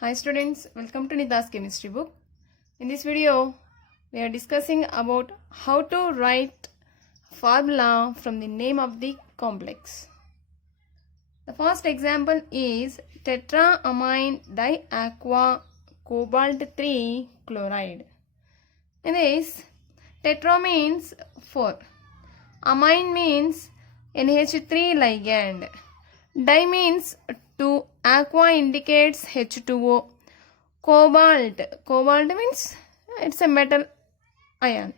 Hi students, welcome to Nida's chemistry book. In this video, we are discussing about how to write formula from the name of the complex. The first example is tetraamine diaqua cobalt 3 chloride. In this, tetra means 4, amine means NH3 ligand, di means 2, aqua indicates H2O, cobalt means it's a metal ion.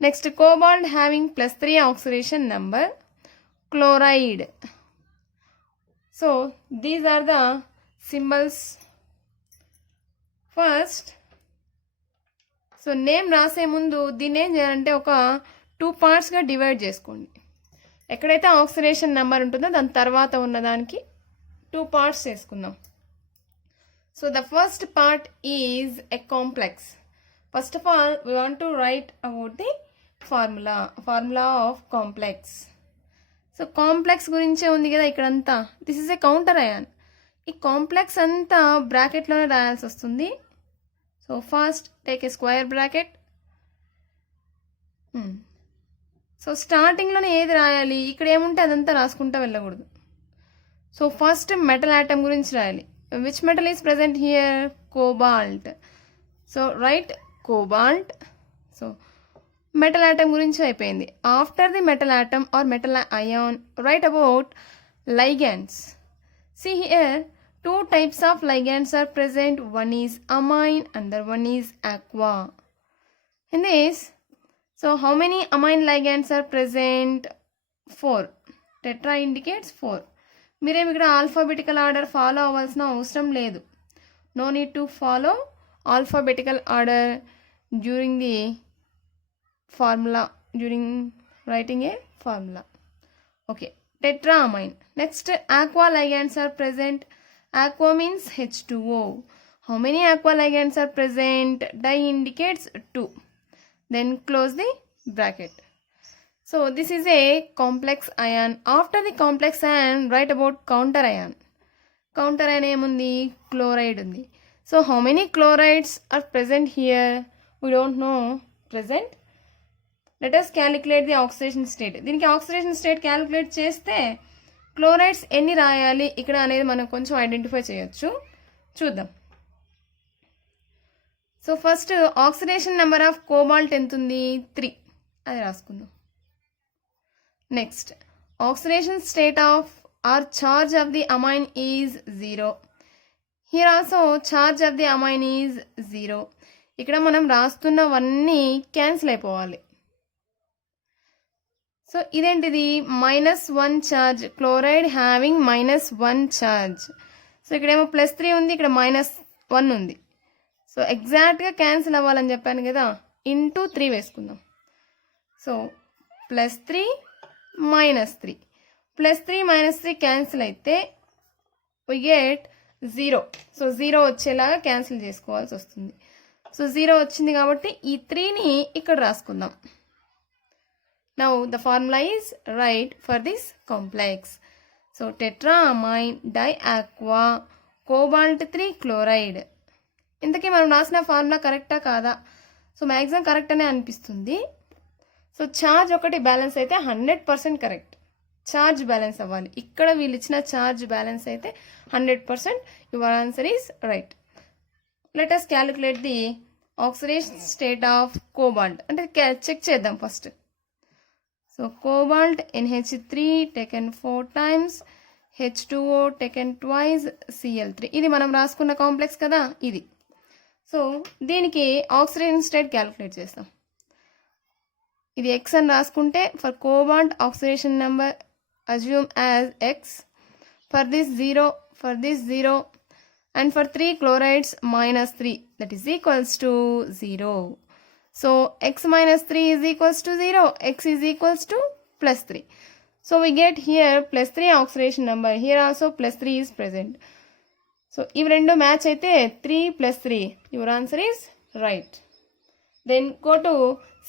Next, cobalt having +3 oxidation number, chloride. So these are the symbols. First, so name రాసే ముందు దీన్ని ఏం చేయాలంటే ఒక 2 పార్ట్స్గా డివైడ్ చేసుకోండి. ఎక్కడైతే oxidation number ఉంటుందో దాని తర్వాత ఉన్నదానికి 2 పార్ట్స్ చేసుకుందాం. So the first part is a complex. First of all we want to write about the formula of complex. So complex గురించే ఉంది కదా ఇక్కడంతా. This is a counter ion. ఈ కాంప్లెక్స్ అంతా బ్రాకెట్లోనే రాయాల్సి వస్తుంది. So first take a square bracket. So స్టార్టింగ్లోనే ఏది రాయాలి, ఇక్కడ ఏముంటే అదంతా రాసుకుంటూ వెళ్ళకూడదు. సో ఫస్ట్ మెటల్ ఆటమ్ గురించి రాయాలి. Which metal is present here? Cobalt. So write cobalt. So metal atom గురించి అయిపోయింది. After the metal atom or metal ion write about ligands. See here, 2 types of ligands are present. One is amine, another one is aqua. In this, so how many amine ligands are present? 4. Tetra indicates 4. మీరేమి ఇక్కడ alphabetical order follow అవ్వాల్సిన అవసరం లేదు. No need to follow alphabetical order during the formula, during writing a formula. Okay, tetra amine. Next aqua ligands are present. Aqua means H2O. How many aqua ligands are present? Di indicates 2. Then close the bracket. So this is a complex ion. After the complex ion write about counter ion. Counter ion ఏముంది? Chloride ఉంది. So how many chlorides are present here? We don't know present. Let us calculate the oxidation state. దీనికి oxidation state calculate చేస్తే chlorides ఎన్ని రాయాలి ఇక్కడ అనేది మనం కొంచెం ఐడెంటిఫై చేయొచ్చు. చూద్దాం. So first oxidation number of cobalt ఎంత ఉంది? 3. అది రాసుకుందాం. Next oxidation state of or charge of the amine is 0. Here also charge of the amine is 0. ఇక్కడ మనం రాస్తున్నవన్నీ క్యాన్సిల్ అయిపోవాలి. సో ఇదేంటిది? -1 charge. Chloride having -1 charge. So ఇక్కడేమో +3 ఉంది, ఇక్కడ -1 ఉంది. సో ఎగ్జాక్ట్గా క్యాన్సిల్ అవ్వాలని చెప్పాను కదా, ఇంటూ 3 వేసుకుందాం. సో +3 -3, +3 -3 క్యాన్సిల్ అయితే వి గెట్ 0. సో 0 వచ్చేలాగా క్యాన్సిల్ చేసుకోవాల్సి వస్తుంది. సో 0 వచ్చింది కాబట్టి ఈ 3ని ఇక్కడ రాసుకుందాం. Now the formula is right for this complex. So tetraamine diaqua cobalt 3 chloride. ఇంతకీ మనం రాసిన ఫార్ములా కరెక్టా కాదా? సో మ్యాక్సిమం కరెక్ట్ అనే అనిపిస్తుంది. సో ఛార్జ్ ఒకటి బ్యాలెన్స్ అయితే 100% కరెక్ట్. ఛార్జ్ బ్యాలెన్స్ అవ్వాలి. ఇక్కడ వీళ్ళు ఇచ్చిన ఛార్జ్ బ్యాలెన్స్ అయితే 100% your answer is right. Let us calculate the oxidation state of cobalt. అంటే చెక్ చేద్దాం first. So cobalt NH3 taken 4 times, H2O taken twice, Cl3. ఇది మనం రాసుకున్న కాంప్లెక్స్ కదా ఇది. సో దీనికి ఆక్సిడేషన్ స్టేట్ క్యాలిక్యులేట్ చేస్తాం. ఇది X అని రాసుకుంటే for cobalt oxidation number assume as X, for this 0, for this 0 and for 3 chlorides -3, that is equals to 0. So x minus 3 is equals to 0, x is equals to +3. So we get here +3 oxidation number. Here also +3 is present. So ఇవి రెండు మ్యాచ్ అయితే 3 + 3. Your answer is right. Then go to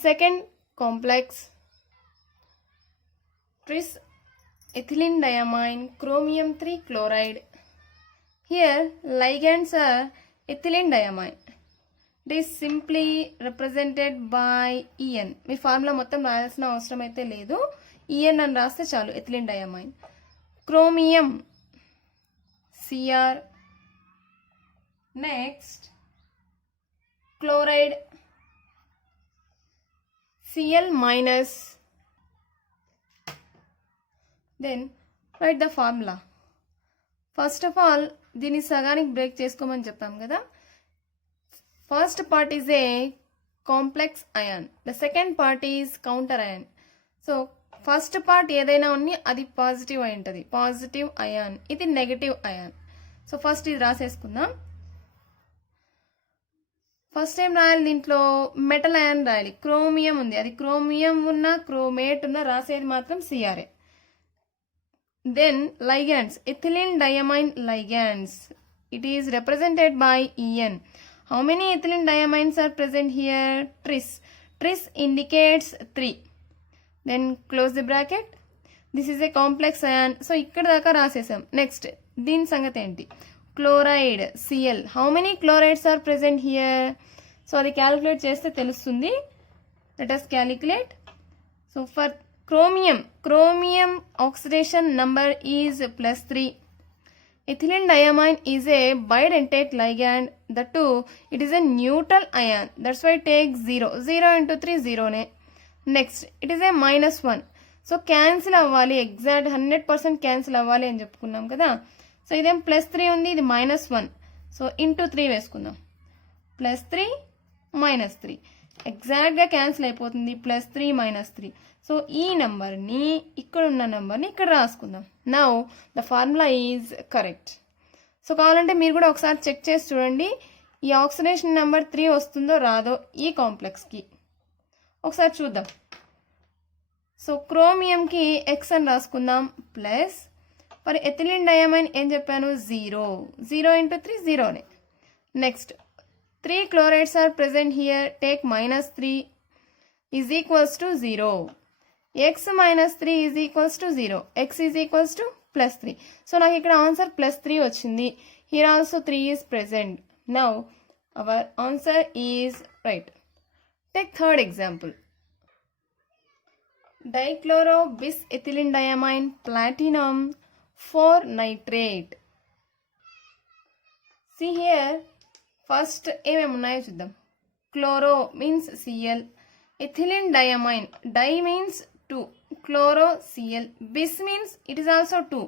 second complex. Tris ethylene diamine chromium 3 chloride. Here ligands are ethylene diamine. It is simply represented by En. మీ formula మొత్తం రాయాల్సిన అవసరం అయితే లేదు, En అని రాస్తే చాలు. Ethylene diamine. Chromium Cr. Next chloride Cl minus. Then write the formula. First of all దీన్ని సగానికి బ్రేక్ చేసుకోమని చెప్పాం కదా. First part is a complex ion, the second part is counter ion. So first part ఏదైనా ఉన్ని అది positive అయి ఉంటుంది, పాజిటివ్ అయాన్. ఇది నెగటివ్ అయాన్. సో ఫస్ట్ ఇది రాసేసుకుందాం. ఫస్ట్ ఏం రాయాలి, దీంట్లో మెటల్ అయాన్ రాయాలి. క్రోమియం ఉంది, అది క్రోమియం ఉన్న క్రోమేట్ ఉన్న రాసేది మాత్రం CRA. Then ligands, ethylene diamine ligands. It is represented by En. How many ethylene diamines are present here? Tris. Tris indicates 3. Then close the bracket. This is a complex ion. So ikkada daka rasesam. Next, din sangathi enti? Chloride Cl. How many chlorides are present here? So adi calculate cheste telustundi. Let us calculate. So for chromium oxidation number is +3. Ethylene diamine is a bidentate ligand. That too, it is a neutral ion. That's why take 0. 0 into 3 0 ne. Next, it is a -1. So cancel అవ్వాలి, ఎగ్జాక్ట్ 100% క్యాన్సిల్ అవ్వాలి అని చెప్పుకున్నాం కదా. సో ఇదేం +3 ఉంది, ఇది -1. So into 3 వేసుకుందాం. +3 -3 ఎగ్జాక్ట్గా క్యాన్సిల్ అయిపోతుంది. +3 -3. సో ఈ నెంబర్ని ఇక్కడ ఉన్న నెంబర్ని ఇక్కడ రాసుకుందాం. Now the formula is correct. So కావాలంటే మీరు కూడా ఒకసారి చెక్ చేసి చూడండి, ఈ ఆక్సిడేషన్ నెంబర్ 3 వస్తుందో రాదో ఈ కాంప్లెక్స్కి. ఒకసారి చూద్దాం. సో క్రోమియంకి X అని రాసుకుందాం, ప్లస్ మరి ఎథిలిన్ డయామైన్ ఏం చెప్పాను, 0. 0 into 3 0నే. Next 3 chlorides are present here. Take -3 is equals to 0. X minus 3 is equals to 0. X is equals to +3. So నాకు ఇక్కడ ఆన్సర్ +3 వచ్చింది. Here also 3 is present. Now our answer is right. Take third example. Dichloro bis ethylene diamine platinum 4 nitrate. See here, first ఏమేమి ఉన్నాయో చూద్దాం. Chloro means Cl. Ethylene diamine, di means 2, chloro Cl. Bis means it is also 2.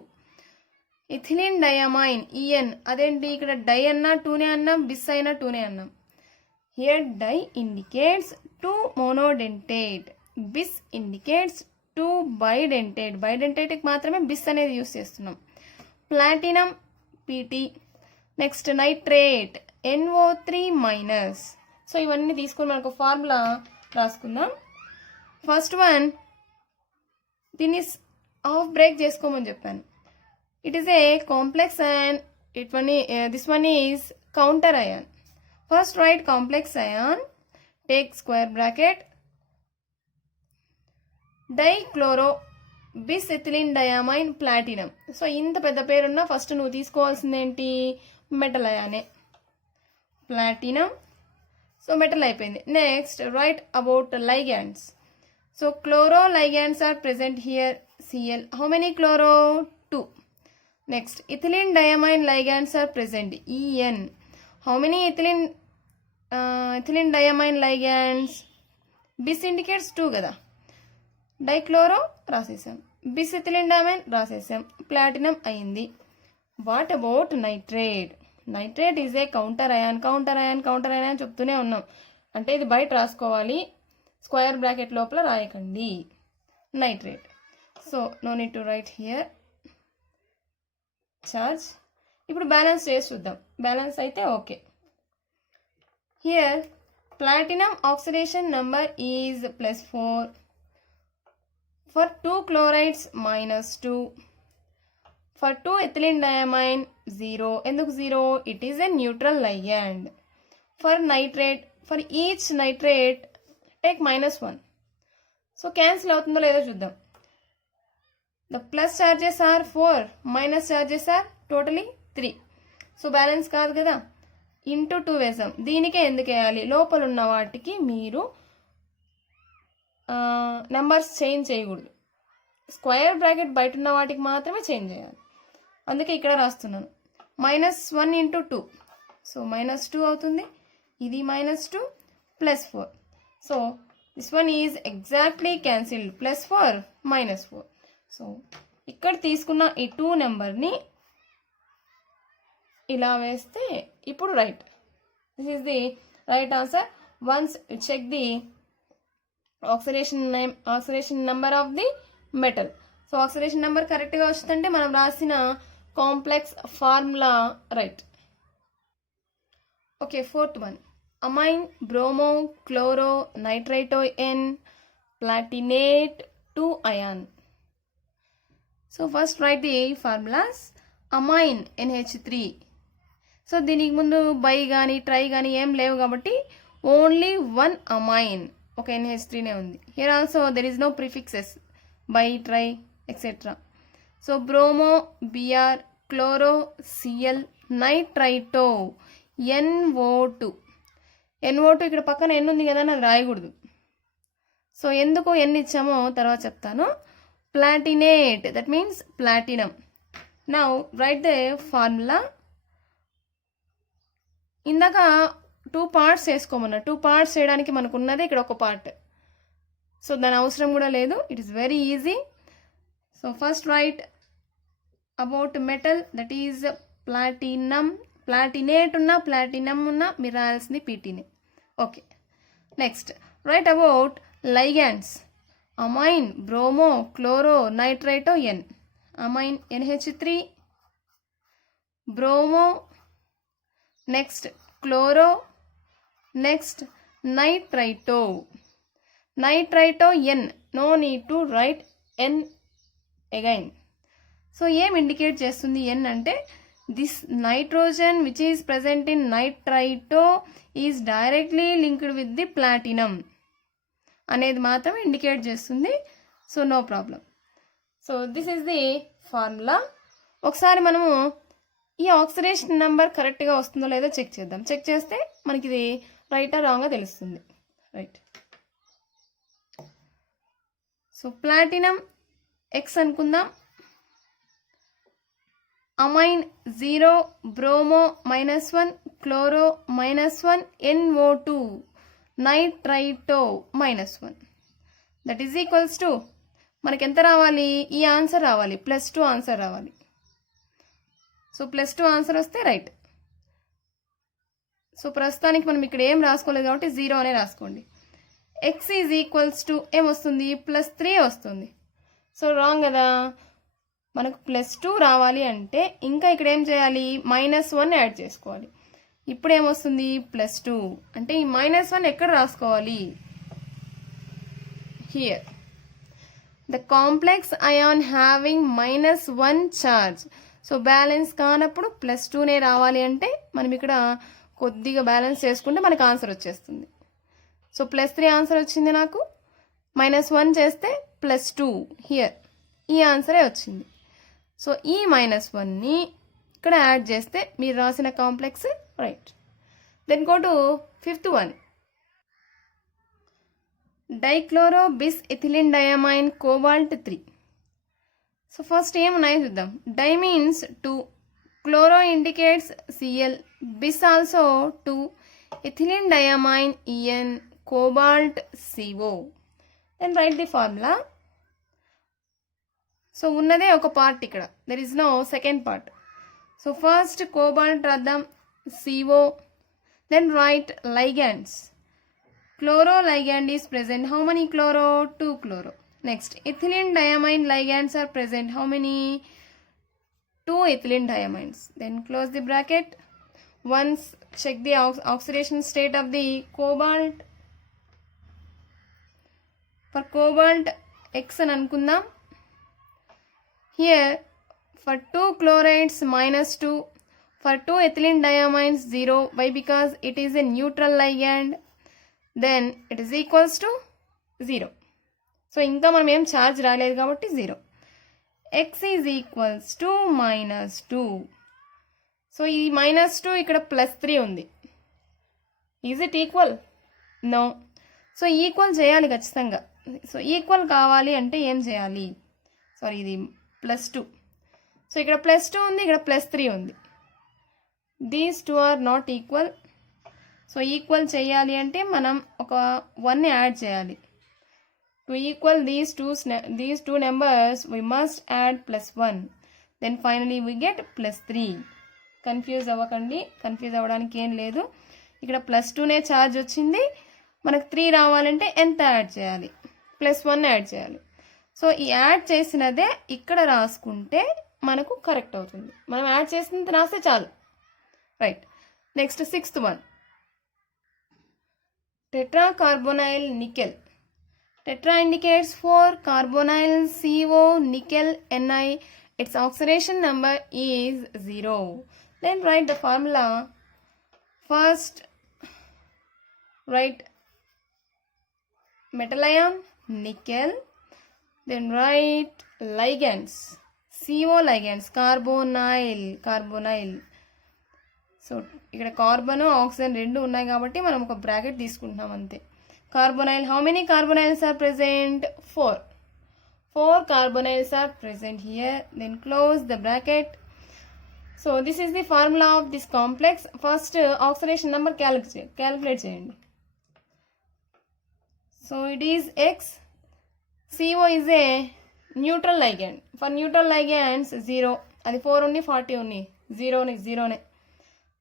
Ethylene diamine En, అదేంటి ఇక్కడ డై అన్నా 2నే అన్నాం, బిస్ అయినా 2నే అన్నాం. Here di indicates 2 monodentate, bis indicates 2 bidentate. Bidentate మాత్రమే బిస్ అనేది యూస్ చేస్తున్నాం. Platinum Pt. Next nitrate NO3-. So ఇవన్నీ తీసుకొని మనకు ఫార్ములా రాసుకుందాం. ఫస్ట్ వన్, దీన్ని హాఫ్ బ్రేక్ చేసుకోమని చెప్పాను. It is a complex ion. This one is counter ion. First write complex ion, take square bracket, dichloro bis ethylene diamine platinum. So ఇంత పెద్ద పేరున్నా ఫస్ట్ నువ్వు తీసుకోవాల్సింది ఏంటి, మెటల్ అయానే, ప్లాటినం. సో మెటల్ అయిపోయింది. Next write about ligands. So chloro ligands are present here, Cl. How many chloro? 2. Next ethylene diamine ligands are present, En. How many ethylene diamine ligands? Bis indicates 2 కదా. Dichloro రాసేసాం, bis ethylene diamine రాసేసాం, platinum అయింది. What about nitrate? Nitrate is a counter ion. Counter ion counter ion అని చెప్తూనే ఉన్నాం, అంటే ఇది బయట రాసుకోవాలి, స్క్వేర్ బ్రాకెట్ లోపల రాయకండి. Nitrate. So no need to write here charge. ఇప్పుడు బ్యాలెన్స్ చేసి చూద్దాం. బ్యాలెన్స్ అయితే okay. Here platinum oxidation number is +4. For 2 chlorides -2. For 2 ethylene diamine 0. ఎందుకు 0? It is a neutral ligand. For nitrate, for each nitrate take -1. So cancel అవుతుందో లేదో చూద్దాం. The plus charges are 4, minus charges are totally 3. So balance కాదు కదా, ఇంటూ 2 వేసాం. దీనికే ఎందుకు వేయాలి, లోపల ఉన్న వాటికి మీరు నెంబర్స్ చేంజ్ చేయకూడదు, స్క్వేర్ బ్రాకెట్ బయట ఉన్న వాటికి మాత్రమే చేంజ్ చేయాలి. అందుకే ఇక్కడ రాస్తున్నాను. -1 ఇంటూ 2, సో -2 అవుతుంది. ఇది -2 +4. So this one is exactly cancelled, +4 -4. So ఇక్కడ తీసుకున్న ఈ 2 నెంబర్ని ఇలా వేస్తే ఇప్పుడు right. This is the right answer. Once check the oxidation number of the metal. So oxidation number కరెక్ట్గా వచ్చిందంటే మనం రాసిన complex formula right. Okay, 4th one. Amine, bromo, chloro, nitrito N, platinate 2 ion. So first write the formulas. Amine NH3. So దీనికి ముందు బై కానీ ట్రై కానీ ఏం లేవు కాబట్టి ఓన్లీ 1 అమైన్, ఒక NH3నే ఉంది. Here also there is no prefixes by, try etcetera. So bromo Br, chloro Cl, నైట్రైటో NO2. NO2 ఇక్కడ పక్కన ఎన్ ఉంది కదా, నాకు రాయకూడదు. సో ఎందుకు ఎన్ ఇచ్చామో తర్వాత చెప్తాను. Platinate, that means platinum. Now write the formula. ఇందాక 2 పార్ట్స్ వేసుకోమన్నా, 2 పార్ట్స్ చేయడానికి మనకు ఉన్నది ఇక్కడ ఒక పార్ట్. సో దాని అవసరం కూడా లేదు, it is very easy. So first write about metal, that is platinum. Platinate ఉన్నా ప్లాటినం ఉన్నా మీరు రాయాల్సింది పీటీనే. Okay, next write about ligands. Amine, bromo, chloro, nitrito N. Amine NH3, bromo, next chloro, next nitrito. Nitrito N, no need to write N again. So ఏం indicate చేస్తుంది N అంటే, this nitrogen which is present in nitrito is directly linked with the platinum అనేది మాత్రం ఇండికేట్ చేస్తుంది. So no problem. So this is the formula. ఒకసారి మనము ఈ oxidation number కరెక్ట్గా వస్తుందో లేదో చెక్ చేద్దాం. చెక్ చేస్తే మనకి ఇది రైటా రాంగా తెలుస్తుంది. రైట్. సో ప్లాటినం X అనుకుందాం. అమైన్ 0, బ్రోమో -1, క్లోరో -1, NO2, నైట్రైటో -1. దట్ ఈజ్ ఈక్వల్స్ టు మనకి ఎంత రావాలి, ఈ ఆన్సర్ రావాలి, +2 ఆన్సర్ రావాలి. సో +2 ఆన్సర్ వస్తే రైట్. సో ప్రస్తుతానికి మనం ఇక్కడ ఏం రాసుకోలేదు కాబట్టి 0 అనే రాసుకోండి. X ఈజ్ ఈక్వల్స్ టు ఏమొస్తుంది, +3 వస్తుంది. సో రాంగ్ కదా, మనకు +2 రావాలి అంటే ఇంకా ఇక్కడ ఏం చేయాలి, -1 యాడ్ చేసుకోవాలి. ఇప్పుడు ఏమొస్తుంది, +2 అంటే ఈ -1 ఎక్కడ రాసుకోవాలి, here. The complex ion having -1 charge. So balance కానప్పుడు +2నే రావాలి అంటే మనం ఇక్కడ కొద్దిగా బ్యాలెన్స్ చేసుకుంటే మనకు ఆన్సర్ వచ్చేస్తుంది. సో +3 ఆన్సర్ వచ్చింది నాకు, -1 చేస్తే +2 హియర్, ఈ ఆన్సరే వచ్చింది. సో ఈ -1ని ఇక్కడ యాడ్ చేస్తే మీరు రాసిన complex right. Then go to 5th one. Dichloro bis ethylene diamine cobalt 3. So first ఏమున్నాయో చూద్దాం. Di means 2, chloro indicates Cl, bis also 2, ethylene diamine En, cobalt CO. Then write the formula. So ఉన్నదే ఒక part ఇక్కడ, there is no second part. So first cobalt రాద్దాం, CO. Then write ligands. Chloro ligand is present, how many chloro, 2 chloro. Next ethylene diamine ligands are present, how many, 2 ethylene diamines. Then close the bracket. Once check the oxidation state of the cobalt. For cobalt X అని అనుకుందాం. Here for 2 chlorides -2, for 2 ethylene diamines 0. Why? Because it is a neutral ligand. Then it is equals to 0. So ఇంకా మనం ఏం charge రాలేదు కాబట్టి 0. X is equals to -2. So ఈ -2 ఇక్కడ +3 ఉంది. Is it equal? No. So equal చేయాలి ఖచ్చితంగా. సో ఈక్వల్ కావాలి అంటే ఏం చేయాలి? సారీ, ఇది +2. సో ఇక్కడ +2 ఉంది, ఇక్కడ +3 ఉంది. These two are not equal. So equal చేయాలి అంటే మనం ఒక 1 యాడ్ చేయాలి. To equal these two numbers we must add +1. then finally we get +3. Confuse అవ్వకండి, కన్ఫ్యూజ్ అవ్వడానికి ఏం లేదు. ఇక్కడ +2నే ఛార్జ్ వచ్చింది, మనకు 3 రావాలంటే ఎంత యాడ్ చేయాలి? +1 యాడ్ చేయాలి. సో ఈ యాడ్ చేసినదే ఇక్కడ రాసుకుంటే మనకు కరెక్ట్ అవుతుంది. మనం యాడ్ చేసినంత రాస్తే చాలు. Right. Next 6th one, tetracarbonyl nickel. Tetra indicates 4 carbonyl CO nickel Ni. Its oxidation number is 0. Then write the formula. First write metal ion nickel, then write ligands, CO ligands, carbonyl. So ఇక్కడ carbon oxygen రెండు ఉన్నాయి కాబట్టి మనం ఒక bracket తీసుకుంటున్నాం అంతే. Carbonyl, how many carbonyls are present? 4 carbonyls are present here. Then close the bracket. So this is the formula of this complex. First oxidation number calculate చేయండి. So it is X. CO is a neutral ligand. For neutral ligands 0. అది 4 ఉంది, 40 ఉంది, 0నే.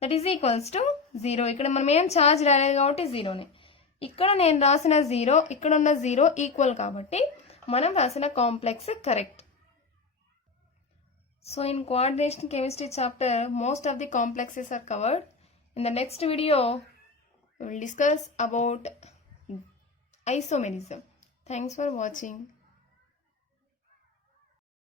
That is equals to 0. ఇక్కడ మనం ఏం charge రాలేదు కాబట్టి 0నే. ఇక్కడ నేను రాసిన 0, ఇక్కడ ఉన్న 0 ఈక్వల్ కాబట్టి మనం రాసిన complex correct. So in coordination chemistry chapter, most of the complexes are covered. In the next video, we will discuss about isomerism. Thanks for watching.